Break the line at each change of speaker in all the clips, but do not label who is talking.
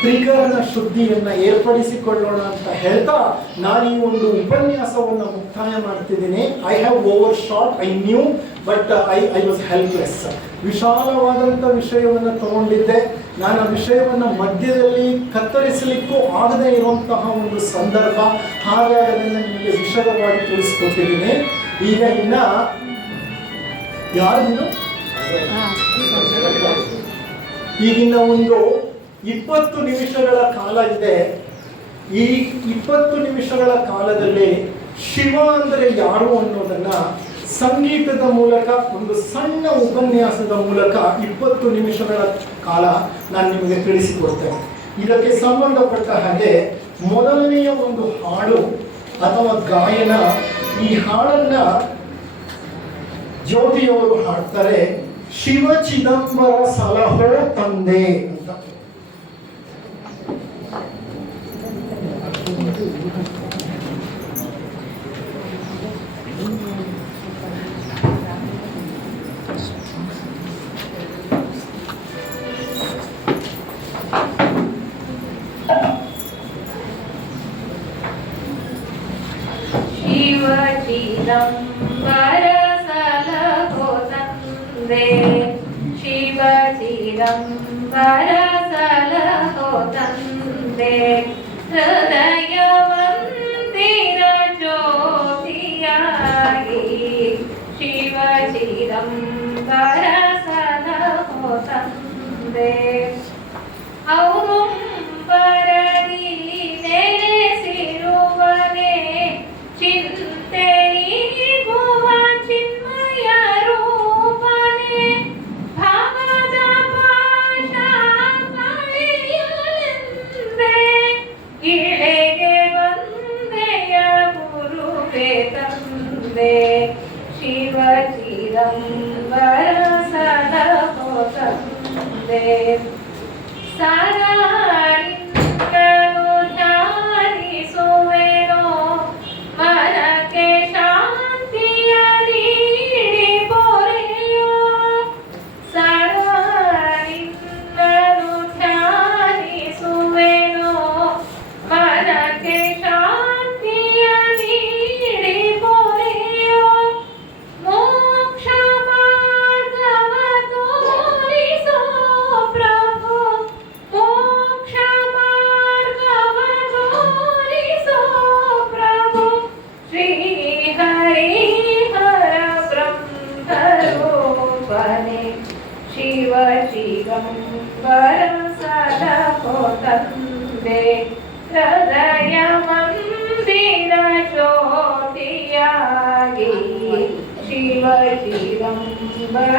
ತ್ರಿಕರಣ ಶುದ್ಧಿಯನ್ನು ಏರ್ಪಡಿಸಿಕೊಳ್ಳೋಣ ಅಂತ ಹೇಳ್ತಾ ನಾನು ಈ ಒಂದು ಉಪನ್ಯಾಸವನ್ನು ಮುಕ್ತಾಯ ಮಾಡ್ತಿದ್ದೀನಿ. I have over short I knew but I I was helpless ವಿಶಾಲವಾದಂಥ ವಿಷಯವನ್ನು ತಗೊಂಡಿದ್ದೆ. ನಾನು ಆ ವಿಷಯವನ್ನು ಮಧ್ಯದಲ್ಲಿ ಕತ್ತರಿಸಲಿಕ್ಕೂ ಆಗದೇ ಇರುವಂತಹ ಒಂದು ಸಂದರ್ಭ. ಹಾಗಾಗಿ ಅದನ್ನು ನಿಮಗೆ ವಿಷಯವಾಗಿ ತಿಳಿಸ್ಕೊಟ್ಟಿದ್ದೀನಿ. ಈಗ ಇನ್ನ ಯಾರು ಈಗಿನ ಒಂದು ಇಪ್ಪತ್ತು ನಿಮಿಷಗಳ ಕಾಲ ಇದೆ. ಈ ಇಪ್ಪತ್ತು ನಿಮಿಷಗಳ ಕಾಲದಲ್ಲಿ ಶಿವ ಅಂದರೆ ಯಾರು ಅನ್ನೋದನ್ನ ಸಂಗೀತದ ಮೂಲಕ, ಒಂದು ಸಣ್ಣ ಉಪನ್ಯಾಸದ ಮೂಲಕ ಇಪ್ಪತ್ತು ನಿಮಿಷಗಳ ಕಾಲ ನಾನು ನಿಮಗೆ ತಿಳಿಸಿಕೊಡ್ತೇನೆ. ಇದಕ್ಕೆ ಸಂಬಂಧಪಟ್ಟ ಹಾಗೆ ಮೊದಲನೆಯ ಒಂದು ಹಾಡು ಅಥವಾ ಗಾಯನ, ಈ ಹಾಡನ್ನ ಜ್ಯೋತಿಯವರು ಹಾಡ್ತಾರೆ, ಶಿವ ಚಿದಂಬರ ಸಲಹೋ ತಂದೆ ಅಂತ.
ಶಿವ ತಂದೆ ಹೃದಯ ಮಂದಿರ ಜ್ಯೋತಿಯಾಗಿ ಶಿವ ಚಿದಂಬರ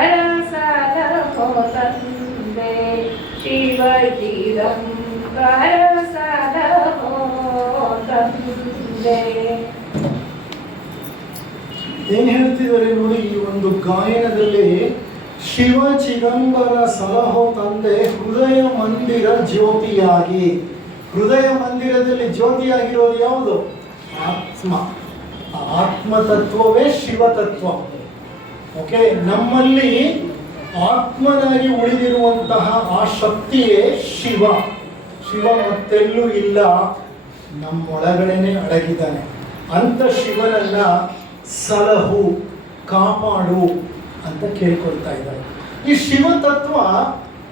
ಶಿವ
ಹೇಳ್ತಿದ್ದಾರೆ ನೋಡಿ, ಈ ಒಂದು ಗಾಯನದಲ್ಲಿ ಶಿವ ಚಿದಂಬರ ಸಲಹೋ ತಂದೆ ಹೃದಯ ಮಂದಿರ ಜ್ಯೋತಿಯಾಗಿ. ಹೃದಯ ಮಂದಿರದಲ್ಲಿ ಜ್ಯೋತಿಯಾಗಿರೋದು ಯಾವುದು? ಆತ್ಮ. ಆ ಆತ್ಮ ತತ್ವವೇ ಶಿವ ತತ್ವ ಓಕೆ, ನಮ್ಮಲ್ಲಿ ಆತ್ಮನಾಗಿ ಉಳಿದಿರುವಂತಹ ಆ ಶಕ್ತಿಯೇ ಶಿವ. ಶಿವ ಮತ್ತೆಲ್ಲೂ ಇಲ್ಲ, ನಮ್ಮೊಳಗಡೆನೆ ಅಡಗಿದ್ದಾನೆ. ಅಂತ ಶಿವನನ್ನ ಸಲಹು, ಕಾಪಾಡು ಅಂತ ಕೇಳ್ಕೊಳ್ತಾ ಇದ್ದಾರೆ ಈ ಶಿವ ತತ್ವ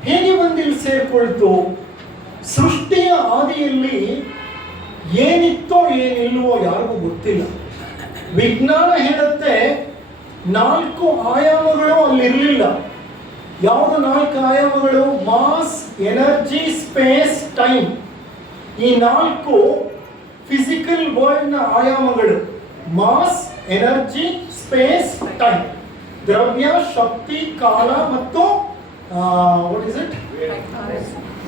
ಹೇಗೆ ಬಂದಿಲ್ಲಿ ಸೇರ್ಕೊಳ್ತು? ಸೃಷ್ಟಿಯ ಆದಿಯಲ್ಲಿ ಏನಿತ್ತೋ ಏನಿಲ್ವೋ ಯಾರಿಗೂ ಗೊತ್ತಿಲ್ಲ. ವಿಜ್ಞಾನ ಹೇಳುತ್ತೆ ನಾಲ್ಕು ಆಯಾಮಗಳು ಅಲ್ಲಿರಲಿಲ್ಲ. ಯಾವುದು ನಾಲ್ಕು ಆಯಾಮಗಳು? Mass, energy, space, time. ಈ ನಾಲ್ಕು ಫಿಸಿಕಲ್ ವರ್ಲ್ಡ್ನ ಆಯಾಮಗಳು. Mass, energy, space, time. ದ್ರವ್ಯ, ಶಕ್ತಿ, ಕಾಲ ಮತ್ತು ವಾಟ್ ಇಸ್ ಇಟ್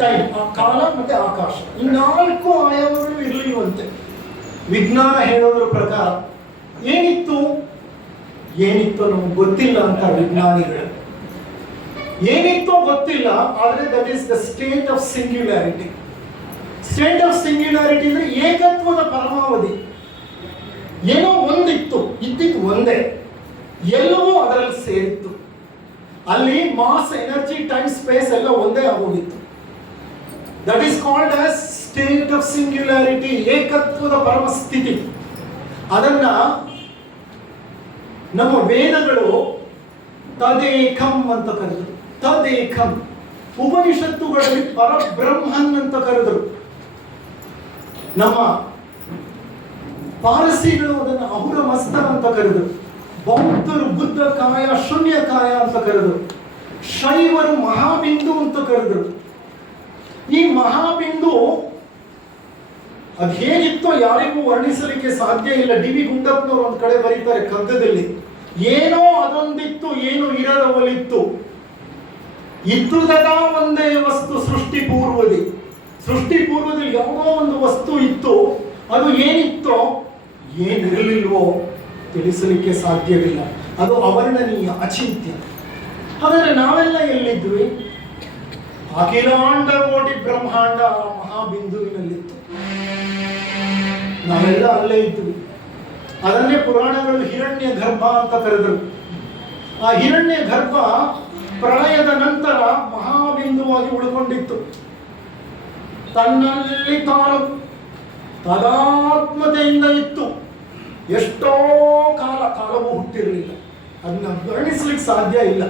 ಟೈಮ್ ಆ ಕಾಲ ಮತ್ತೆ ಆಕಾಶ. ಈ ನಾಲ್ಕು ಆಯಾಮಗಳು ಇರಲಿಲ್ವಂತೆ. ವಿಜ್ಞಾನ ಹೇಳೋದ್ರ ಪ್ರಕಾರ ಏನಿತ್ತು? ಏನಿತ್ತು ನಮ್ಗೆ ಗೊತ್ತಿಲ್ಲ ಅಂತ ವಿಜ್ಞಾನಿಗಳು. ಏನಿತ್ತು ಗೊತ್ತಿಲ್ಲ, ಆದರೆ that is the state of singularity state of singularity ಅಂದರೆ ಏಕತ್ವದ ಪರಮಾವಧಿ. ಏನೋ ಒಂದಿತ್ತು ಇದ್ದಿತ್ತು ಒಂದೇ. ಎಲ್ಲವೂ ಅದರಲ್ಲಿ ಸೇರಿತ್ತು. ಅಲ್ಲಿ ಮಾಸ್ ಎನರ್ಜಿ ಟೈಮ್ ಸ್ಪೇಸ್ ಎಲ್ಲ ಒಂದೇ ಆಗೋಗಿತ್ತು. That is called as state of singularity ಏಕತ್ವದ ಪರಮಸ್ಥಿತಿ ಅದನ್ನ ನಮ್ಮ ವೇದಗಳು ತದೇಕಂ ಅಂತ ಕರೆದರು ತದೇಕಂ ಉಪನಿಷತ್ತುಗಳಲ್ಲಿ ಪರಬ್ರಹ್ಮನ್ ಅಂತ ಕರೆದರು ನಮ್ಮ ಪಾರಸಿಗಳು ಅದನ್ನು ಅಹುರ ಅಂತ ಕರೆದರು ಬೌದ್ಧರು ಬುದ್ಧ ಕಾಯ ಶೂನ್ಯ ಕಾಯ ಅಂತ ಕರೆದರು ಶೈವರು ಮಹಾಬಿಂದು ಅಂತ ಕರೆದರು ಈ ಮಹಾಬಿಂದು ಅದು ಹೇಗಿತ್ತೋ ಯಾರಿಗೂ ವರ್ಣಿಸಲಿಕ್ಕೆ ಸಾಧ್ಯ ಇಲ್ಲ. ಡಿ ವಿ ಗುಂಡಪ್ಪನವರು ಒಂದ್ ಕಡೆ ಬರೀತಾರೆ ಕಗ್ಗದಲ್ಲಿ. ಏನೋ ಅದೊಂದಿತ್ತು, ಏನು ಇರಲವಲಿತ್ತು ಇದ್ದುದದ ಒಂದೇ ವಸ್ತು, ಸೃಷ್ಟಿ ಪೂರ್ವದಿ. ಸೃಷ್ಟಿ ಪೂರ್ವದಲ್ಲಿ ಯಾವುದೋ ಒಂದು ವಸ್ತು ಇತ್ತು. ಅದು ಏನಿತ್ತೋ, ಏನಿರಲಿಲ್ವೋ ತಿಳಿಸಲಿಕ್ಕೆ ಸಾಧ್ಯವಿಲ್ಲ. ಅದು ಅವರ್ಣನೀಯ ಅಚಿಂತ್ಯ. ಆದರೆ ನಾವೆಲ್ಲ ಎಲ್ಲಿದ್ವಿ? ಅಖಿಲಾಂಡ ಕೋಟಿ ಬ್ರಹ್ಮಾಂಡ ಆ ಮಹಾಬಿಂದುವಿನಲ್ಲಿತ್ತು ನಾವೆಲ್ಲ ಅಲ್ಲೇ ಇದ್ವಿ. ಅದನ್ನೇ ಪುರಾಣಗಳು ಹಿರಣ್ಯ ಗರ್ಭ ಅಂತ ಕರೆದರು. ಆ ಹಿರಣ್ಯ ಗರ್ಭ ಪ್ರಳಯದ ನಂತರ ಮಹಾಬಿಂದುವಾಗಿ ಉಳ್ಕೊಂಡಿತ್ತು. ತನ್ನಲ್ಲಿ ತಾನು ತದಾತ್ಮತೆಯಿಂದ ಇತ್ತು. ಎಷ್ಟೋ ಕಾಲ ಕಾಲವೂ ಹುಟ್ಟಿರಲಿಲ್ಲ. ಅದನ್ನ ವರ್ಣಿಸ್ಲಿಕ್ಕೆ ಸಾಧ್ಯ ಇಲ್ಲ.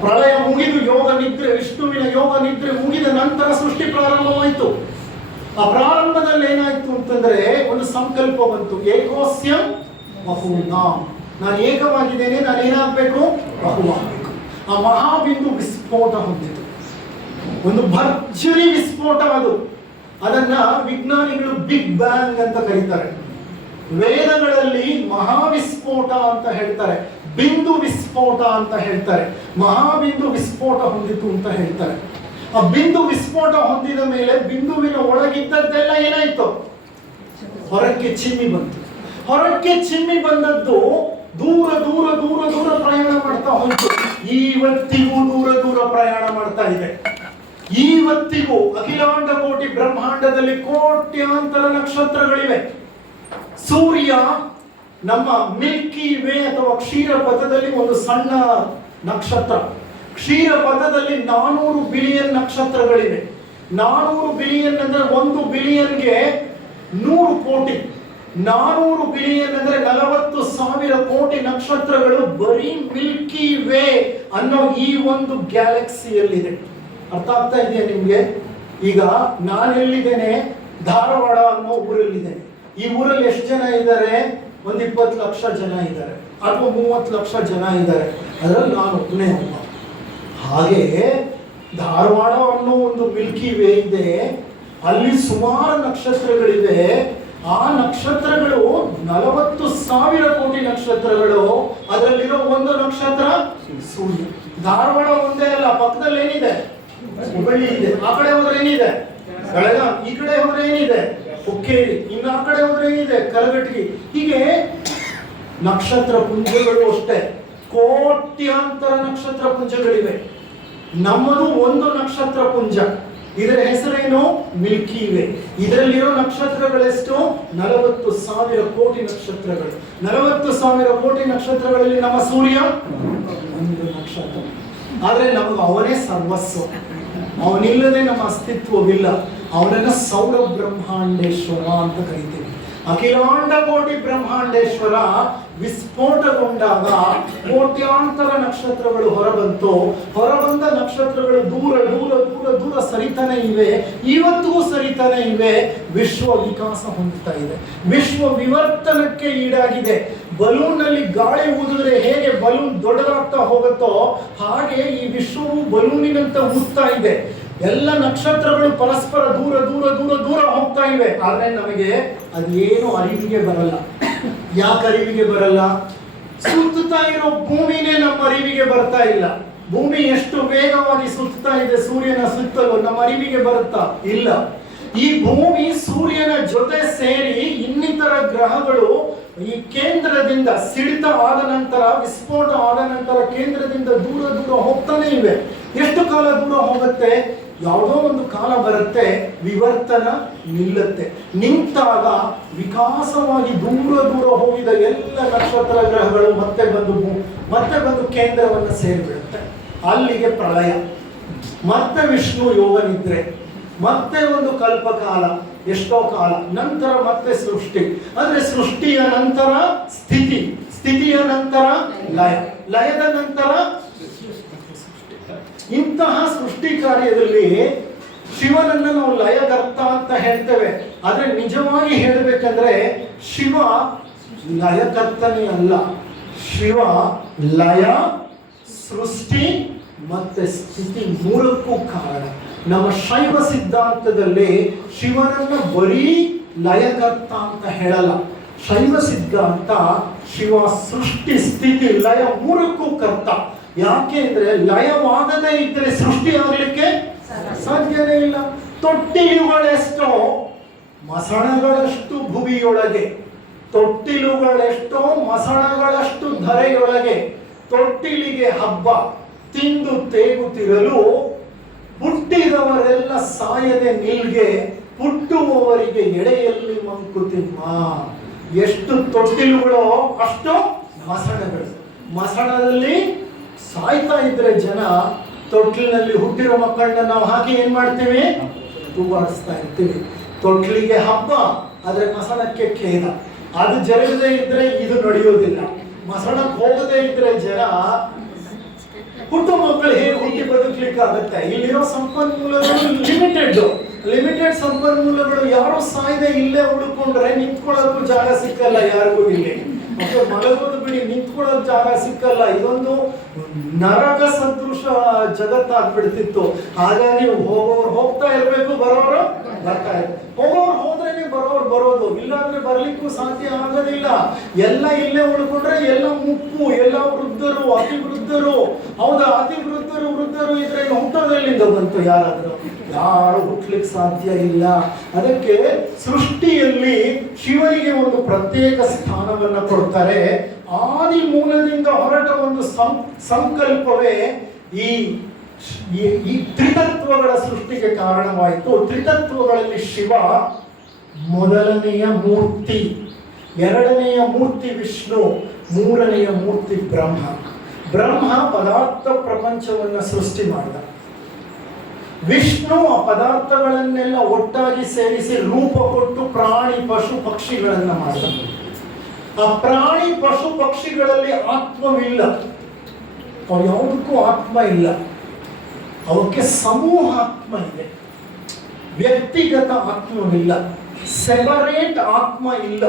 ಪ್ರಳಯ ಮುಗಿದು ಯೋಗ ನಿದ್ರೆ, ವಿಷ್ಣುವಿನ ಯೋಗ ನಿದ್ರೆ ಮುಗಿದ ನಂತರ ಸೃಷ್ಟಿ ಪ್ರಾರಂಭವಾಯಿತು. ಆ ಪ್ರಾರಂಭದಲ್ಲಿ ಏನಾಯ್ತು ಅಂತಂದ್ರೆ, ಒಂದು ಸಂಕಲ್ಪ ಬಂತು. ಏಕೋಸ್ಯಂ ಬಹುನಾಂ ನಾನು ಏಕವಾಗಿದ್ದೇನೆ, ನಾನು ಏನಾಗಬೇಕು? ಬಹುವಾಗಬೇಕು ಆ ಮಹಾಬಿಂದು ವಿಸ್ಫೋಟ ಹೊಂದಿತು. ಒಂದು ಭರ್ಜರಿ ವಿಸ್ಫೋಟ ಅದು. ಅದನ್ನ ವಿಜ್ಞಾನಿಗಳು ಬಿಗ್ ಬ್ಯಾಂಗ್ ಅಂತ ಕರೀತಾರೆ. ವೇದಗಳಲ್ಲಿ ಮಹಾವಿಸ್ಫೋಟ ಅಂತ ಹೇಳ್ತಾರೆ. ಬಿಂದು ವಿಸ್ಫೋಟ ಅಂತ ಹೇಳ್ತಾರೆ. ಮಹಾಬಿಂದು ವಿಸ್ಫೋಟ ಹೊಂದಿತು ಅಂತ ಹೇಳ್ತಾರೆ. ಆ ಬಿಂದು ವಿಸ್ಫೋಟ ಹೊಂದಿದ ಮೇಲೆ ಬಿಂದುವಿನ ಒಳಗಿದ್ದದ್ದೆಲ್ಲ ಏನಾಯ್ತು? ಹೊರಕ್ಕೆ ಚಿಮ್ಮಿ ಬಂತು. ಹೊರಕ್ಕೆ ಚಿಮ್ಮಿ ಬಂದದ್ದು ದೂರ ದೂರ ದೂರ ದೂರ ಪ್ರಯಾಣ ಮಾಡ್ತಾ ಹೋಯ್ತು. ಇವತ್ತಿಗೂ ದೂರ ದೂರ ಪ್ರಯಾಣ ಮಾಡ್ತಾ ಇದೆ. ಇವತ್ತಿಗೂ ಅಖಿಲಾಂಡ ಕೋಟಿ ಬ್ರಹ್ಮಾಂಡದಲ್ಲಿ ಕೋಟ್ಯಾಂತರ ನಕ್ಷತ್ರಗಳಿವೆ. ಸೂರ್ಯ ನಮ್ಮ ಮಿಲ್ಕಿ ವೇ ಅಥವಾ ಕ್ಷೀರ ಪಥದಲ್ಲಿ ಒಂದು ಸಣ್ಣ ನಕ್ಷತ್ರ. ಕ್ಷೀರ ಪಥದಲ್ಲಿ ನಾನೂರು ಬಿಲಿಯನ್ ನಕ್ಷತ್ರಗಳಿವೆ. ನಾನೂರು ಬಿಲಿಯನ್ ಅಂದ್ರೆ ಒಂದು ಬಿಲಿಯನ್ಗೆ ನೂರು ಕೋಟಿ. ನಾನೂರು ಬಿಲಿಯನ್ ಅಂದ್ರೆ ನಲವತ್ತು ಸಾವಿರ ಕೋಟಿ ನಕ್ಷತ್ರಗಳು ಬರೀ ಮಿಲ್ಕಿ ವೇ ಅನ್ನೋ ಈ ಒಂದು ಗ್ಯಾಲಕ್ಸಿಯಲ್ಲಿದೆ. ಅರ್ಥ ಆಗ್ತಾ ಇದೆಯಾ ನಿಮಗೆ? ಈಗ ನಾನೆಲ್ಲಿದ್ದೇನೆ? ಧಾರವಾಡ ಅನ್ನೋ ಊರಲ್ಲಿದ್ದೇನೆ. ಈ ಊರಲ್ಲಿ ಎಷ್ಟು ಜನ ಇದ್ದಾರೆ? ಒಂದ್ ಇಪ್ಪತ್ತು ಲಕ್ಷ ಜನ ಇದ್ದಾರೆ, ಅಥವಾ ಮೂವತ್ತು ಲಕ್ಷ ಜನ ಇದ್ದಾರೆ, ಅದರಲ್ಲಿ ನಾನು ಒಬ್ಬನೇ ಒಬ್ಬ ಹಾಗೆ ಧಾರವಾಡ ಅನ್ನೋ ಒಂದು ಮಿಲ್ಕಿ ವೇ ಇದೆ, ಅಲ್ಲಿ ಸುಮಾರು ನಕ್ಷತ್ರಗಳಿವೆ ಆ ನಕ್ಷತ್ರಗಳು ನಲವತ್ತು ಸಾವಿರ ಕೋಟಿ ನಕ್ಷತ್ರಗಳು, ಅದರಲ್ಲಿರೋ ಒಂದು ನಕ್ಷತ್ರ ಸೂರ್ಯ. ಧಾರವಾಡ ಒಂದೇ ಅಲ್ಲ ಪಕ್ಕದಲ್ಲಿ ಏನಿದೆ ಹುಬ್ಬಳ್ಳಿ ಇದೆ. ಆ ಕಡೆ ಹೋದ್ರೆ ಏನಿದೆ? ಬೆಳಗಾಂ ಈ ಕಡೆ ಹೋದ್ರೆ ಏನಿದೆ? ಹುಕ್ಕೇರಿ ಇನ್ನು ಆ ಕಡೆ ಹೋದ್ರೆ ಇದೆ ಕಲಗಟ್ಟಿ ಹೀಗೆ ನಕ್ಷತ್ರ ಪುಂಜಗಳು ಅಷ್ಟೇ. ಕೋಟ್ಯಾಂತರ ನಕ್ಷತ್ರ ಪುಂಜಗಳಿವೆ. ನಮ್ಮದು ಒಂದು ನಕ್ಷತ್ರ ಪುಂಜ. ಇದರ ಹೆಸರೇನು? Milky way. ಇದರಲ್ಲಿರೋ ನಕ್ಷತ್ರಗಳೆಷ್ಟು? ನಲವತ್ತು ಸಾವಿರ ಕೋಟಿ ನಕ್ಷತ್ರಗಳು. ನಲವತ್ತು ಸಾವಿರ ಕೋಟಿ ನಕ್ಷತ್ರಗಳಲ್ಲಿ ನಮ್ಮ ಸೂರ್ಯ? ಒಂದು ನಕ್ಷತ್ರ. ಆದರೆ ನಮಗೆ ಅವನೇ ಸರ್ವಸ್ವ. ಅವನಿಲ್ಲದೆ ನಮ್ಮ ಅಸ್ತಿತ್ವವಿಲ್ಲ. ಅವನನ್ನ ಸೌರ ಬ್ರಹ್ಮಾಂಡೇಶ್ವರ ಅಂತ ಕರಿತೀವಿ. ಅಖಿಲಾಂಡ ಕೋಟಿ ಬ್ರಹ್ಮಾಂಡೇಶ್ವರ ವಿಸ್ಫೋಟಗೊಂಡಾಗ ಕೋಟ್ಯಾಂತರ ನಕ್ಷತ್ರಗಳು ಹೊರಬಂತು. ಹೊರಬಂದ ನಕ್ಷತ್ರಗಳು ದೂರ ದೂರ ದೂರ ದೂರ ಸರಿತಾನೆ ಇವೆ. ಇವತ್ತಿಗೂ ಸರಿತಾನೆ ಇವೆ. ವಿಶ್ವ ವಿಕಾಸ ಹೊಂದುತ್ತಾ ಇದೆ. ವಿಶ್ವ ವಿವರ್ತನಕ್ಕೆ ಈಡಾಗಿದೆ. ಬಲೂನ್ನಲ್ಲಿ ಗಾಳಿ ಊದಿದ್ರೆ ಹೇಗೆ ಬಲೂನ್ ದೊಡ್ಡದಾಗ್ತಾ ಹೋಗುತ್ತೋ ಹಾಗೆ ಈ ವಿಶ್ವವು ಬಲೂನಿನಂತ ಊದ್ತಾ ಇದೆ. ಎಲ್ಲ ನಕ್ಷತ್ರಗಳು ಪರಸ್ಪರ ದೂರ ದೂರ ದೂರ ದೂರ ಹೋಗ್ತಾ ಇವೆ. ಆದರೆ ನಮಗೆ ಅದೇನು ಅರಿವಿಗೆ ಬರಲ್ಲ. ಯಾಕೆ ಅರಿವಿಗೆ ಬರಲ್ಲ? ಸುತ್ತುತ್ತಾ ಇರೋ ಭೂಮಿನೇ ನಮ್ಮ ಅರಿವಿಗೆ ಬರ್ತಾ ಇಲ್ಲ. ಭೂಮಿ ಎಷ್ಟು ವೇಗವಾಗಿ ಸುತ್ತಾ ಇದೆ, ಸೂರ್ಯನ ಸುತ್ತಲೂ ನಮ್ಮ ಅರಿವಿಗೆ ಬರುತ್ತಾ ಇಲ್ಲ. ಈ ಭೂಮಿ ಸೂರ್ಯನ ಜೊತೆ ಸೇರಿ ಇನ್ನಿತರ ಗ್ರಹಗಳು ಈ ಕೇಂದ್ರದಿಂದ ಸಿಡಿತ ಆದ ನಂತರ, ವಿಸ್ಫೋಟ ಆದ ನಂತರ ಕೇಂದ್ರದಿಂದ ದೂರ ದೂರ ಹೋಗ್ತಾನೆ ಇವೆ. ಎಷ್ಟು ಕಾಲ ದೂರ ಹೋಗುತ್ತೆ? ಯಾವುದೋ ಒಂದು ಕಾಲ ಬರುತ್ತೆ, ವಿವರ್ತನ ನಿಲ್ಲುತ್ತೆ. ನಿಂತಾಗ ವಿಕಾಸವಾಗಿ ದೂರ ದೂರ ಹೋಗಿದ ಎಲ್ಲ ನಕ್ಷತ್ರ ಗ್ರಹಗಳು ಮತ್ತೆ ಬಂದು ಮತ್ತೆ ಬಂದು ಕೇಂದ್ರವನ್ನು ಸೇರಿಬಿಡುತ್ತೆ. ಅಲ್ಲಿಗೆ ಪ್ರಳಯ. ಮತ್ತೆ ವಿಷ್ಣು ಯೋಗನಿದ್ರೆ ಮತ್ತೆ ಒಂದು ಕಲ್ಪಕಾಲ, ಎಷ್ಟೋ ಕಾಲ. ನಂತರ ಮತ್ತೆ ಸೃಷ್ಟಿ. ಅಂದ್ರೆ ಸೃಷ್ಟಿಯ ನಂತರ ಸ್ಥಿತಿ. ಸ್ಥಿತಿಯ ನಂತರ ಲಯ. ಲಯದ ನಂತರ ಇಂತಹ ಸೃಷ್ಟಿ ಕಾರ್ಯದಲ್ಲಿ ಶಿವನನ್ನ ನಾವು ಲಯಗರ್ತ ಅಂತ ಹೇಳ್ತೇವೆ. ಆದರೆ ನಿಜವಾಗಿ ಹೇಳಬೇಕಂದ್ರೆ ಶಿವ ಲಯಕರ್ತನೇ ಅಲ್ಲ. ಶಿವ ಲಯ, ಸೃಷ್ಟಿ ಮತ್ತೆ ಸ್ಥಿತಿ ಮೂರಕ್ಕೂ ಕಾರಣ. ನಮ್ಮ ಶೈವ ಸಿದ್ಧಾಂತದಲ್ಲಿ ಶಿವನನ್ನ ಬರೀ ಲಯಕರ್ತ ಅಂತ ಹೇಳಲ್ಲ. ಶೈವ ಸಿದ್ಧಾಂತ ಶಿವ ಸೃಷ್ಟಿ ಸ್ಥಿತಿ ಲಯ ಮೂರಕ್ಕೂ ಕರ್ತ. ಯಾಕೆಂದ್ರೆ ಲಯವಾಗದೇ ಇದ್ದರೆ ಸೃಷ್ಟಿ ಆಗ್ಲಿಕ್ಕೆ ಸಾಧ್ಯನೇ ಇಲ್ಲ. ತೊಟ್ಟಿಲುಗಳೆಷ್ಟೋ ಮಸಣಗಳಷ್ಟು ಭುವಿಯೊಳಗೆ ತೊಟ್ಟಿಲುಗಳೆಷ್ಟೋ ಮಸಣಗಳಷ್ಟು ಧರೆಯೊಳಗೆ ತೊಟ್ಟಿಲಿಗೆ ಹಬ್ಬ ತಿಂದು ತೇಗುತ್ತಿರಲು ಹುಟ್ಟಿದವರೆಲ್ಲ ಸಾಯದೆ ನಿಲ್ಗೆ ಹುಟ್ಟುವವರಿಗೆ ಎಡೆಯಲ್ಲಿ ಮಂಕುತಿಮ್ಮ. ಎಷ್ಟು ತೊಟ್ಟಿಲುಗಳೋ ಅಷ್ಟು ಮಸಣಗಳು. ಮಸಣದಲ್ಲಿ ಸಾಯ್ತಾ ಇದ್ರೆ ಜನ ತೊಟ್ಲಿನಲ್ಲಿ ಹುಟ್ಟಿರೋ ಮಕ್ಕಳನ್ನ ನಾವು ಹಾಕಿ ಏನ್ ಮಾಡ್ತೀವಿ? ತೂಗಾಡಿಸ್ತಾ ಇರ್ತೀವಿ. ತೊಟ್ಲಿಗೆ ಹಬ್ಬ, ಆದ್ರೆ ಮಸಣಕ್ಕೆ ಖೇದ. ಅದು ಜರಗದೇ ಇದ್ರೆ ಇದು ನಡೆಯೋದಿಲ್ಲ ಮಸಣಕ್ಕೆ ಹೋಗದೇ ಇದ್ರೆ ಜನ ಹುಟ್ಟು ಮಕ್ಕಳು ಹೇಗೆ ಹುಟ್ಟಿ ಬದುಕಲಿಕ್ಕೆ ಆಗುತ್ತೆ? ಇಲ್ಲಿರೋ ಸಂಪನ್ಮೂಲಗಳು ಲಿಮಿಟೆಡ್ ಲಿಮಿಟೆಡ್ ಸಂಪನ್ಮೂಲಗಳು ಯಾರು ಸಾಯ್ದೆ ಇಲ್ಲೇ ಉಳ್ಕೊಂಡ್ರೆ ನಿಂತ್ಕೊಳ್ಳೋಕ್ಕೂ ಜಾಗ ಸಿಕ್ಕಲ್ಲ ಯಾರಿಗೂ ಇಲ್ಲಿ. ಮತ್ತೆ ನಿಂತ್ಕೊಳ್ಳೋ ನಿಂತ್ಕೊಳ್ಳೋದು ಜಾಗ ಸಿಕ್ಕಲ್ಲ. ಇದೊಂದು ನರಕ ಸಂತೋಷ ಜಗತ್ತಾಗ್ಬಿಡ್ತಿತ್ತು. ಹಾಗಾಗಿ ಹೋಗೋರು ಹೋಗ್ತಾ ಇರಬೇಕು, ಬರೋರು ಬರ್ತಾ ಇರ್ಬೇಕು. ಹೋಗೋರು ಹೋದ್ರೇನೆ ಬರೋರು ಬರೋದು. ಇಲ್ಲಾಂದ್ರೆ ಬರ್ಲಿಕ್ಕೂ ಸಾಧ್ಯ ಆಗೋದಿಲ್ಲ. ಎಲ್ಲ ಇಲ್ಲೇ ಉಳ್ಕೊಂಡ್ರೆ ಎಲ್ಲ ಮುಪ್ಪು, ಎಲ್ಲ ವೃದ್ಧರು ಅತಿ ವೃದ್ಧರು ಹೌದಾ? ಅತಿ ವೃದ್ಧರು ವೃದ್ಧರು ಇದ್ರೆ ಹುಟ್ಟೋದ್ರಲ್ಲಿಂದ ಬಂತು ಯಾರಾದ್ರೂ? ಯಾರು ಹುಟ್ಲಿಕ್ಕೆ ಸಾಧ್ಯ ಇಲ್ಲ. ಅದಕ್ಕೆ ಸೃಷ್ಟಿಯಲ್ಲಿ ಶಿವನಿಗೆ ಒಂದು ಪ್ರತ್ಯೇಕ ಸ್ಥಾನವನ್ನ ಕೊಡ್ತಾರೆ. ಆದಿ ಮೂಲದಿಂದ ಹೊರಟ ಒಂದು ಸಂಕಲ್ಪವೇ ಈ ಈ- ಈ ತ್ರಿತತ್ವಗಳ ಸೃಷ್ಟಿಗೆ ಕಾರಣವಾಯಿತು. ತ್ರಿತತ್ವಗಳಲ್ಲಿ ಶಿವ ಮೊದಲನೆಯ ಮೂರ್ತಿ, ಎರಡನೆಯ ಮೂರ್ತಿ ವಿಷ್ಣು, ಮೂರನೆಯ ಮೂರ್ತಿ ಬ್ರಹ್ಮ. ಬ್ರಹ್ಮ ಪದಾರ್ಥ ಪ್ರಪಂಚವನ್ನು ಸೃಷ್ಟಿ ಮಾಡಿದ. ವಿಷ್ಣು ಆ ಪದಾರ್ಥಗಳನ್ನೆಲ್ಲ ಒಟ್ಟಾಗಿ ಸೇರಿಸಿ ರೂಪ ಕೊಟ್ಟು ಪ್ರಾಣಿ, ಪಶು, ಪಕ್ಷಿಗಳನ್ನ ಮಾಡಿದ. ಆ ಪ್ರಾಣಿ, ಪಶು, ಪಕ್ಷಿಗಳಲ್ಲಿ ಆತ್ಮವಿಲ್ಲ. ಯಾವುದಕ್ಕೂ ಆತ್ಮ ಇಲ್ಲ. ಅವಕ್ಕೆ ಸಮೂಹ ಆತ್ಮ ಇದೆ. ವ್ಯಕ್ತಿಗತ ಆತ್ಮವಿಲ್ಲ. ಸೆಪರೇಟ್ ಆತ್ಮ ಇಲ್ಲ.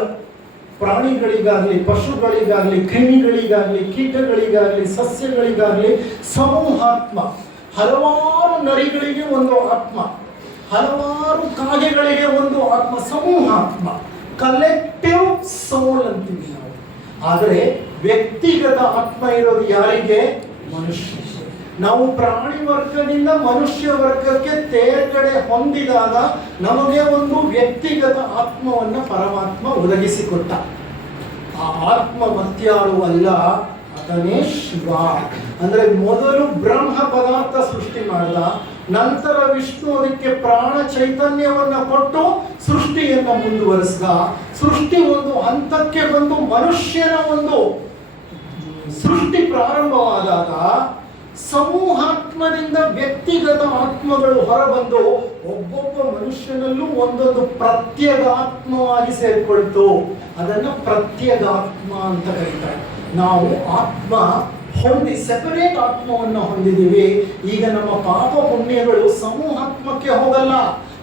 ಪ್ರಾಣಿಗಳಿಗಾಗಲಿ, ಪಶುಗಳಿಗಾಗಲಿ, ಕ್ರಿಮಿಗಳಿಗಾಗಲಿ, ಕೀಟಗಳಿಗಾಗಲಿ, ಸಸ್ಯಗಳಿಗಾಗಲಿ ಸಮೂಹಾತ್ಮ. ಹಲವಾರು ನರಿಗಳಿಗೆ ಒಂದು ಆತ್ಮ. ಹಲವಾರು ಕಾಗೆಗಳಿಗೆ ಒಂದು ಆತ್ಮ. ಸಮೂಹಾತ್ಮ. ಕಲೆಕ್ಟಿವ್ ಸೋಲ್ ಅಂತೀವಿ ನಾವು. ಆದರೆ ವ್ಯಕ್ತಿಗತ ಆತ್ಮ ಇರೋದು ಯಾರಿಗೆ? ಮನುಷ್ಯ. ನಾವು ಪ್ರಾಣಿ ವರ್ಗದಿಂದ ಮನುಷ್ಯ ವರ್ಗಕ್ಕೆ ತೇರ್ಗಡೆ ಹೊಂದಿದಾಗ ನಮಗೆ ಒಂದು ವ್ಯಕ್ತಿಗತ ಆತ್ಮವನ್ನು ಪರಮಾತ್ಮ ಒದಗಿಸಿಕೊಟ್ಟ. ಆ ಆತ್ಮ ಮತ್ಯಾರು ಅಲ್ಲ, ಅದನ್ನೇ ಶಿವ. ಅಂದ್ರೆ ಮೊದಲು ಬ್ರಹ್ಮ ಪದಾರ್ಥ ಸೃಷ್ಟಿ ಮಾಡಿದ, ನಂತರ ವಿಷ್ಣು ಅದಕ್ಕೆ ಪ್ರಾಣ ಚೈತನ್ಯವನ್ನ ಕೊಟ್ಟು ಸೃಷ್ಟಿಯನ್ನು ಮುಂದುವರಿಸಿದ. ಸೃಷ್ಟಿ ಒಂದು ಹಂತಕ್ಕೆ ಬಂದು ಮನುಷ್ಯನ ಒಂದು ಸೃಷ್ಟಿ ಪ್ರಾರಂಭವಾದಾಗ ಸಮೂಹಾತ್ಮದಿಂದ ವ್ಯಕ್ತಿಗತ ಆತ್ಮಗಳು ಹೊರಬಂದು ಒಬ್ಬೊಬ್ಬ ಮನುಷ್ಯನಲ್ಲೂ ಒಂದೊಂದು ಪ್ರತ್ಯೇಗಾತ್ಮವಾಗಿ ಸೇರ್ಕೊಳ್ತು. ಅದನ್ನ ಪ್ರತ್ಯೇಗಾತ್ಮ ಅಂತ ಕರೀತಾರೆ. ನಾವು ಆತ್ಮ ಹೊಂದಿ ಸೆಪರೇಟ್ ಆತ್ಮವನ್ನು ಹೊಂದಿದ್ದೀವಿ. ಈಗ ನಮ್ಮ ಪಾಪ ಪುಣ್ಯಗಳು ಸಮೂಹಾತ್ಮಕ್ಕೆ ಹೋಗಲ್ಲ.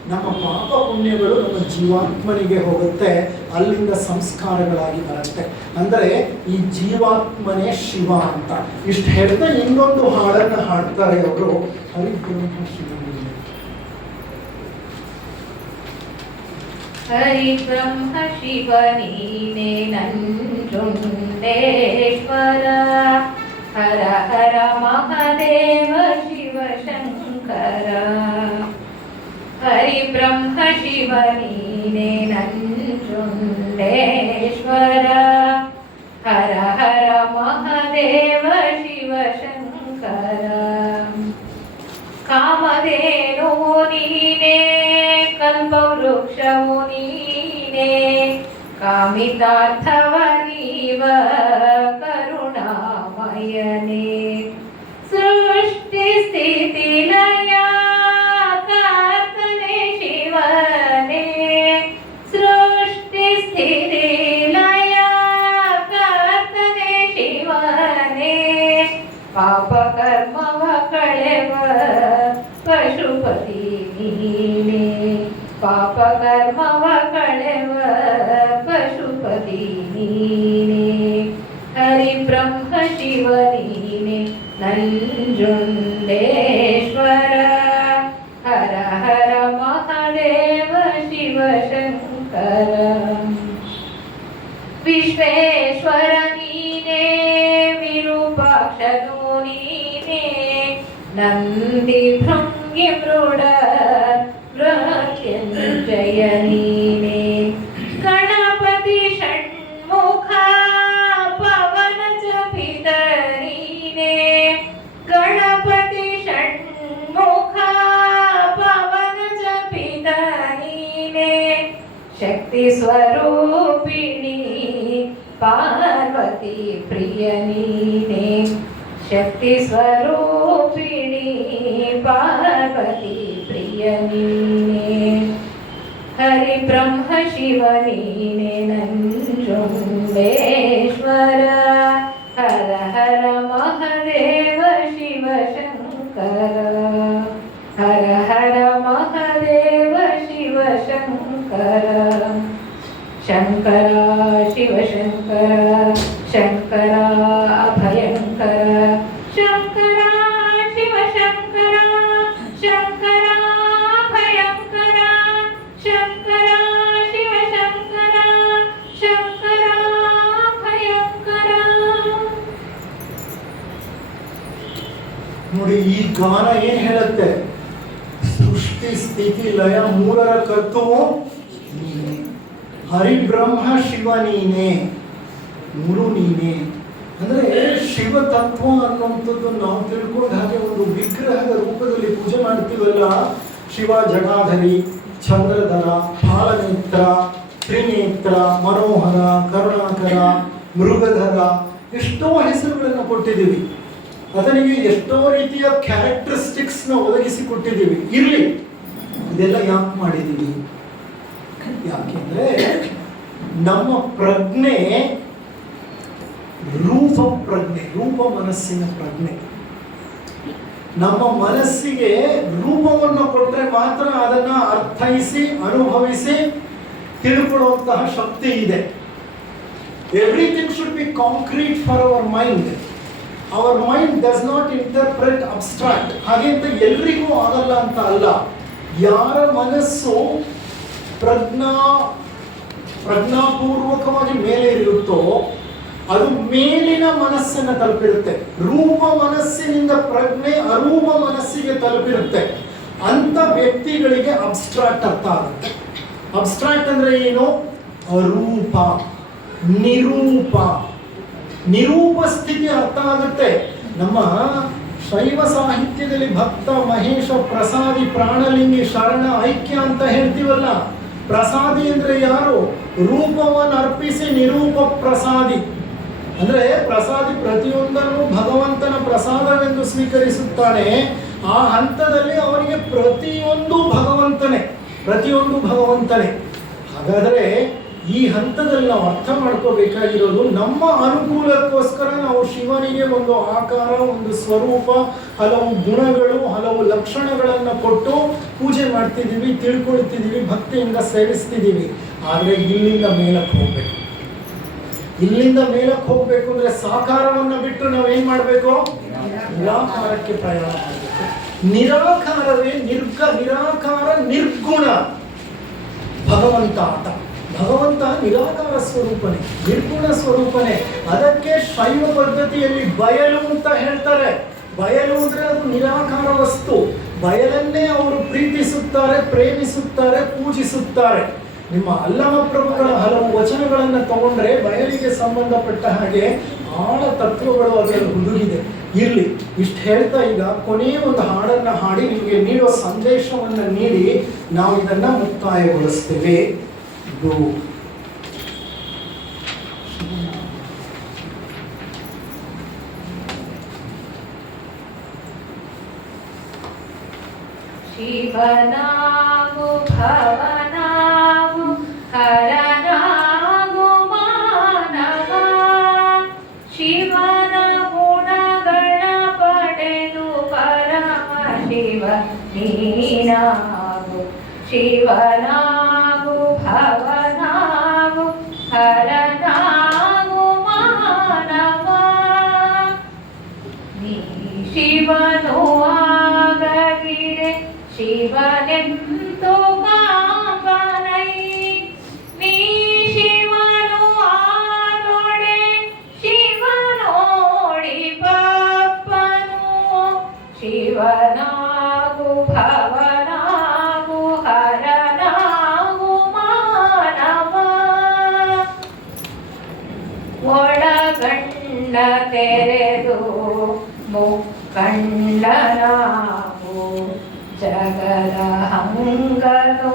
ನಮ್ಮ ಪಾಪ ಪುಣ್ಯಗಳು ನಮ್ಮ ಜೀವಾತ್ಮನಿಗೆ ಹೋಗುತ್ತೆ, ಅಲ್ಲಿಂದ ಸಂಸ್ಕಾರಗಳಾಗಿ ಬರುತ್ತೆ. ಅಂದರೆ ಈ ಜೀವಾತ್ಮನೇ ಶಿವ ಅಂತ. ಇಷ್ಟು ಹೇಳ್ತಾ ಇನ್ನೊಂದು ಹಾಡನ್ನ ಹಾಡ್ತಾರೆ ಅವರು ಹರಿಬ್ರಹ್ಮ
ಶಿವ ಹರಿ ಬ್ರಹ್ಮ ಶಿವ ನೀನೇ ನಂಜುಂಡೇಶ್ವರ अमितार्थवनीव करुणामयने। सृष्टिस्थितिलया कर्तने शिवने। सृष्टिस्थितिलया कर्तने शिवने। पापकर्मव कळेव पशुपति नीने पापकर्मव ಬ್ರಹ್ಮ ಶಿವ ನೀನೆ ನಂಜುಂಡೇಶ್ವರ ಹರ ಹರ ಮಹಾದೇವ ಶಿವ ಶಂಕರ ವಿಶ್ವೇಶ್ವರ ನೀನೇ ವಿರೂಪಾಕ್ಷನು ನೀನೇ ನಂದಿ ಶಕ್ತಿ ಸ್ವರೂಪಿಣಿ ಪಾರ್ವತಿ ಪ್ರಿಯ ನೀನೆ ಶಕ್ತಿ ಸ್ವರೂಪಿಣಿ ಪಾರ್ವತಿ ಪ್ರಿಯ ನೀನೆ ಹರಿ ಬ್ರಹ್ಮ ಶಂಕರ ಶಿವ ಶಂಕರ ಶಂಕರ ಅಭಯಂಕರ ಶಂಕರ ಶಿವ ಶಂಕರ ಶಂಕರ ಭಯಂಕರ ಶಂಕರ ಶಿವ ಶಂಕರ ಶಂಕರ ಭಯಂಕರ
ನೋಡಿ, ಈ ಗಾನ ಏನ್ ಹೇಳುತ್ತೆ? ಸೃಷ್ಟಿ, ಸ್ಥಿತಿ, ಲಯ, ಮೂರರ ಕರ್ತುವು ನೀನೆ ಹರಿಬ್ರಹ್ಮ ಶಿವ ನೀನೆ ಮುರು ನೀನೆ ಅಂದ್ರೆ ಶಿವ ತತ್ವ ಅನ್ನುವಂಥದ್ದು ನಾವು ತಿಳ್ಕೊಂಡು ಹಾಗೆ ಒಂದು ವಿಗ್ರಹದ ರೂಪದಲ್ಲಿ ಪೂಜೆ ಮಾಡ್ತೀವಲ್ಲ, ಶಿವ ಜಗಾಧರಿ, ಚಂದ್ರಧರ ಫಾಲನೇತ್ರ ತ್ರಿನೇತ್ರ, ಮನೋಹರ, ಕರುಣಾಕರ, ಮೃಗಧರ, ಎಷ್ಟೋ ಹೆಸರುಗಳನ್ನು ಕೊಟ್ಟಿದ್ದೀವಿ. ಅದನಿಗೆ ಎಷ್ಟೋ ರೀತಿಯ ಕ್ಯಾರೆಕ್ಟರಿಸ್ಟಿಕ್ಸ್ನ ಒದಗಿಸಿ ಕೊಟ್ಟಿದ್ದೀವಿ. ಇರಲಿ, ಇದೆಲ್ಲ ಯಾಕೆ ಮಾಡಿದ್ದೀವಿ? ಯಾಕೆಂದ್ರೆ ನಮ್ಮ ಪ್ರಜ್ಞೆ ರೂಪ ಪ್ರಜ್ಞೆ, ರೂಪ ಮನಸ್ಸಿನ ಪ್ರಜ್ಞೆ. ನಮ್ಮ ಮನಸ್ಸಿಗೆ ರೂಪವನ್ನು ಕೊಟ್ಟರೆ ಮಾತ್ರ ಅದನ್ನ ಅರ್ಥೈಸಿ, ಅನುಭವಿಸಿ ತಿಳ್ಕೊಳ್ಳುವಂತಹ ಶಕ್ತಿ ಇದೆ. Everything should be concrete for our mind our mind does not interpret abstract ಹಾಗೆ ಅಂತ ಎಲ್ರಿಗೂ ಆಗಲ್ಲ ಅಂತ ಅಲ್ಲ. ಯಾರ ಮನಸ್ಸು ಪ್ರಜ್ಞಾ, ಪ್ರಜ್ಞಾಪೂರ್ವಕವಾಗಿ ಮೇಲೆ ಇರುತ್ತೋ, ಅದು ಮೇಲಿನ ಮನಸ್ಸನ್ನು ತಲುಪಿರುತ್ತೆ. ರೂಪ ಮನಸ್ಸಿನಿಂದ ಪ್ರಜ್ಞೆ ಅರೂಪ ಮನಸ್ಸಿಗೆ ತಲುಪಿರುತ್ತೆ. ಅಂತ ವ್ಯಕ್ತಿಗಳಿಗೆ ಅಬ್ಸ್ಟ್ರಾಕ್ಟ್ ಅರ್ಥ ಆಗುತ್ತೆ. ಅಬ್ಸ್ಟ್ರಾಕ್ಟ್ ಅಂದ್ರೆ ಏನು? ಅರೂಪ, ನಿರೂಪ. ನಿರೂಪ ಸ್ಥಿತಿ ಅರ್ಥ ಆಗುತ್ತೆ. ನಮ್ಮ ಶೈವ ಸಾಹಿತ್ಯದಲ್ಲಿ ಭಕ್ತ ಮಹೇಶ ಪ್ರಸಾದಿ ಪ್ರಾಣಲಿಂಗಿ ಶರಣ ಐಕ್ಯ ಅಂತ ಹೇಳ್ತೀವಲ್ಲ. ಪ್ರಸಾದಿ ಅಂದರೆ ಯಾರು? ರೂಪವನ್ನು ಅರ್ಪಿಸಿ ನಿರೂಪ ಪ್ರಸಾದಿ. ಅಂದರೆ ಪ್ರಸಾದಿ ಪ್ರತಿಯೊಂದನ್ನು ಭಗವಂತನ ಪ್ರಸಾದವೆಂದು ಸ್ವೀಕರಿಸುತ್ತಾನೆ. ಆ ಹಂತದಲ್ಲಿ ಅವನಿಗೆ ಪ್ರತಿಯೊಂದು ಭಗವಂತನೇ ಪ್ರತಿಯೊಂದು ಭಗವಂತನೇ. ಹಾಗಾದರೆ ಈ ಹಂತದಲ್ಲಿ ನಾವು ಅರ್ಥ ಮಾಡ್ಕೋಬೇಕಾಗಿರೋದು ನಮ್ಮ ಅನುಕೂಲಕ್ಕೋಸ್ಕರ ನಾವು ಶಿವನಿಗೆ ಒಂದು ಆಕಾರ, ಒಂದು ಸ್ವರೂಪ, ಹಲವು ಗುಣಗಳು, ಹಲವು ಲಕ್ಷಣಗಳನ್ನು ಕೊಟ್ಟು ಪೂಜೆ ಮಾಡ್ತಿದ್ದೀವಿ, ತಿಳ್ಕೊಳ್ತಿದ್ದೀವಿ, ಭಕ್ತಿಯಿಂದ ಸೇವಿಸ್ತಿದ್ದೀವಿ. ಆದರೆ ಇಲ್ಲಿಂದ ಮೇಲಕ್ಕೆ ಹೋಗ್ಬೇಕು. ಇಲ್ಲಿಂದ ಮೇಲಕ್ಕೆ ಹೋಗ್ಬೇಕು ಅಂದ್ರೆ ಸಾಕಾರವನ್ನು ಬಿಟ್ಟು ನಾವೇನು ಮಾಡಬೇಕು? ನಿರಾಕಾರಕ್ಕೆ ಪ್ರಯಾಣ ಮಾಡಬೇಕು. ನಿರಾಕಾರವೇ ನಿರ್ಗ, ನಿರಾಕಾರ, ನಿರ್ಗುಣ. ಭಗವಂತ ಆಟ. ಭಗವಂತ ನಿರಾಕಾರ ಸ್ವರೂಪನೇ, ನಿರ್ಗುಣ ಸ್ವರೂಪನೇ. ಅದಕ್ಕೆ ಶೈವ ಪದ್ಧತಿಯಲ್ಲಿ ಬಯಲು ಅಂತ ಹೇಳ್ತಾರೆ. ಬಯಲು ಅಂದ್ರೆ ಅದು ನಿರಾಕಾರ ವಸ್ತು ಬಯಲನ್ನೇ ಅವರು ಪ್ರೀತಿಸುತ್ತಾರೆ, ಪ್ರೇಮಿಸುತ್ತಾರೆ, ಪೂಜಿಸುತ್ತಾರೆ. ನಿಮ್ಮ ಅಲ್ಲಮ ಪ್ರಭುಗಳ ಹಲವು ವಚನಗಳನ್ನು ತಗೊಂಡ್ರೆ ಬಯಲಿಗೆ ಸಂಬಂಧಪಟ್ಟ ಹಾಗೆ ಆಳ ತತ್ವಗಳು ಅದರಲ್ಲಿ ಹುದುಗಿದೆ. ಇರಲಿ, ಇಷ್ಟು ಹೇಳ್ತಾ ಈಗ ಕೊನೆಯ ಒಂದು ಹಾಡನ್ನ ಹಾಡಿ ನಿಮಗೆ ನೀಡುವ ಸಂದೇಶವನ್ನು ನೀಡಿ ನಾವು ಇದನ್ನ ಮುಕ್ತಾಯಗೊಳಿಸ್ತೇವೆ. ಇದು
ಶಿವನಾಮು ಭವನಾಮು ಹರನಾಮು ಮಾನವ. ಶಿವನ ಗುಣಗಳ ಪಡೆದು ಪರಮ ಶಿವ ನೀನಾಗು. ಶಿವನಾಮು ಭವನಾಮು ನೀ ಶಿವನೋ Shiva Nim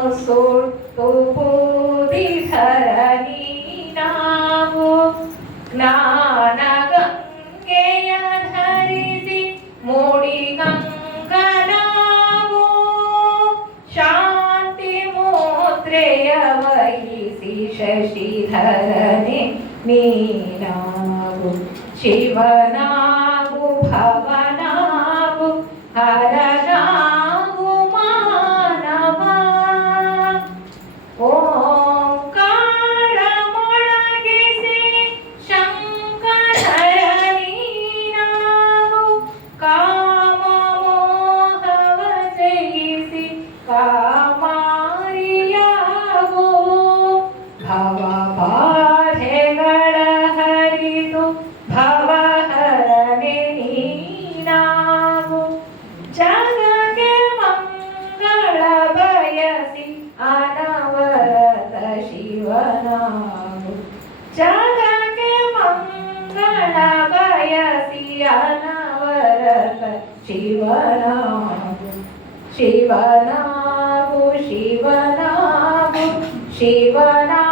ಹಂಗನು ಸುಟ್ಟು ಬೂದಿಧರ ನೀನಾಗು ಜ್ಞಾನ ಗಂಗೆಯ ಧರಿಸಿ ಮೂಡಿ ಗಂಗನಾಗು ಶಾಂತಿ ಮುದ್ರೆಯ ವಹಿಸಿ ಶಶಿಧರನೆ ನೀನಾಗು ಶಿವನಾಗು ನೀನಾಗು ಜಗಕ್ಕೆ ಮಂಗಳ ಬಯಸಿ ಅನವರತ ಶಿವನಾಗು ಜಗಕ್ಕೆ ಮಂಗಳ ಬಯಸಿ ಅನವರತ ಶಿವನಾಗು ಶಿವನಾಗು ಶಿವನಾಗು ಶಿವನಾಗು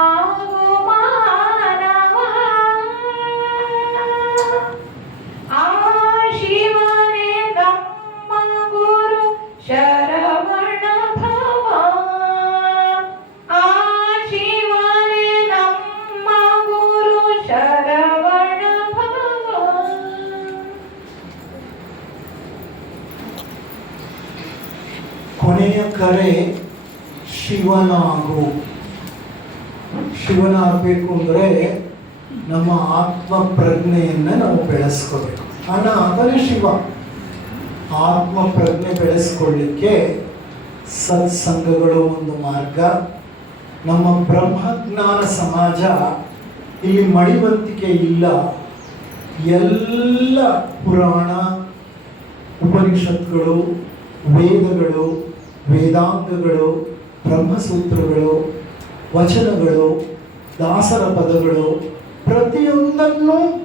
ಕೊನೆಯ ಕರೆ ಶಿವನಾಗು. ಶಿವನಾಗಬೇಕು ಅಂದರೆ ನಮ್ಮ ಆತ್ಮ ಪ್ರಜ್ಞೆಯನ್ನು ನಾವು ಬೆಳೆಸ್ಕೋಬೇಕು. ಹಣ ಆದರೆ ಶಿವ. ಆತ್ಮ ಪ್ರಜ್ಞೆ ಬೆಳೆಸ್ಕೊಳ್ಳಿಕ್ಕೆ ಸತ್ಸಂಗಗಳು ಒಂದು ಮಾರ್ಗ. ನಮ್ಮ ಬ್ರಹ್ಮಜ್ಞಾನ ಸಮಾಜ ಇಲ್ಲಿ ಮಡಿವಂತಿಕೆ ಇಲ್ಲ. ಎಲ್ಲ ಪುರಾಣ ಉಪನಿಷತ್ಗಳು, ವೇದಗಳು ವೇದಾಂಗಗಳು, ಬ್ರಹ್ಮಸೂತ್ರಗಳು, ವಚನಗಳು, ದಾಸರ ಪದಗಳು ಪ್ರತಿಯೊಂದನ್ನು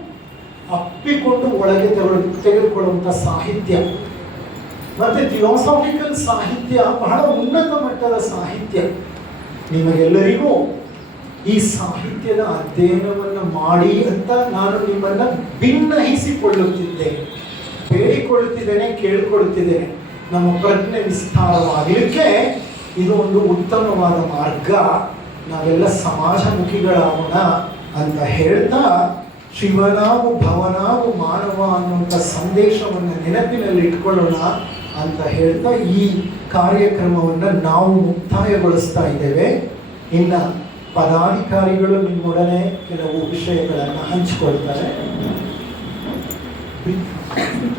ಅಪ್ಪಿಕೊಂಡು ಒಳಗೆ ತೆಗೆದು ತೆಗೆದುಕೊಳ್ಳುವಂಥ ಸಾಹಿತ್ಯ. ಮತ್ತೆ ಥಿಯೋಸಾಫಿಕಲ್ ಸಾಹಿತ್ಯ ಬಹಳ ಉನ್ನತ ಮಟ್ಟದ ಸಾಹಿತ್ಯ. ನಿಮಗೆಲ್ಲರಿಗೂ ಈ ಸಾಹಿತ್ಯದ ಅಧ್ಯಯನವನ್ನು ಮಾಡಿ ಅಂತ ನಾನು ನಿಮ್ಮನ್ನ ಭಿನ್ನಹಿಸಿಕೊಳ್ಳುತ್ತಿದ್ದೇನೆ ಬೇಡಿಕೊಳ್ಳುತ್ತಿದ್ದೇನೆ, ಕೇಳಿಕೊಳ್ಳುತ್ತಿದ್ದೇನೆ. ನಮ್ಮ ಪ್ರಜ್ಞೆ ವಿಸ್ತಾರವಾಗಲಿಕ್ಕೆ ಇದು ಒಂದು ಉತ್ತಮವಾದ ಮಾರ್ಗ. ನಾವೆಲ್ಲ ಸಮಾಜಮುಖಿಗಳಾಗೋಣ ಅಂತ ಹೇಳ್ತಾ ಶಿವನಾವು ಭವನಾವು ಮಾನವ ಅನ್ನುವಂಥ ಸಂದೇಶವನ್ನು ನೆನಪಿನಲ್ಲಿ ಇಟ್ಕೊಳ್ಳೋಣ ಅಂತ ಹೇಳ್ತಾ ಈ ಕಾರ್ಯಕ್ರಮವನ್ನು ನಾವು ಮುಕ್ತಾಯಗೊಳಿಸ್ತಾ ಇದ್ದೇವೆ. ಇನ್ನು ಪದಾಧಿಕಾರಿಗಳು ನಿಮ್ಮೊಡನೆ ಕೆಲವು ವಿಷಯಗಳನ್ನು ಹಂಚಿಕೊಳ್ತಾರೆ.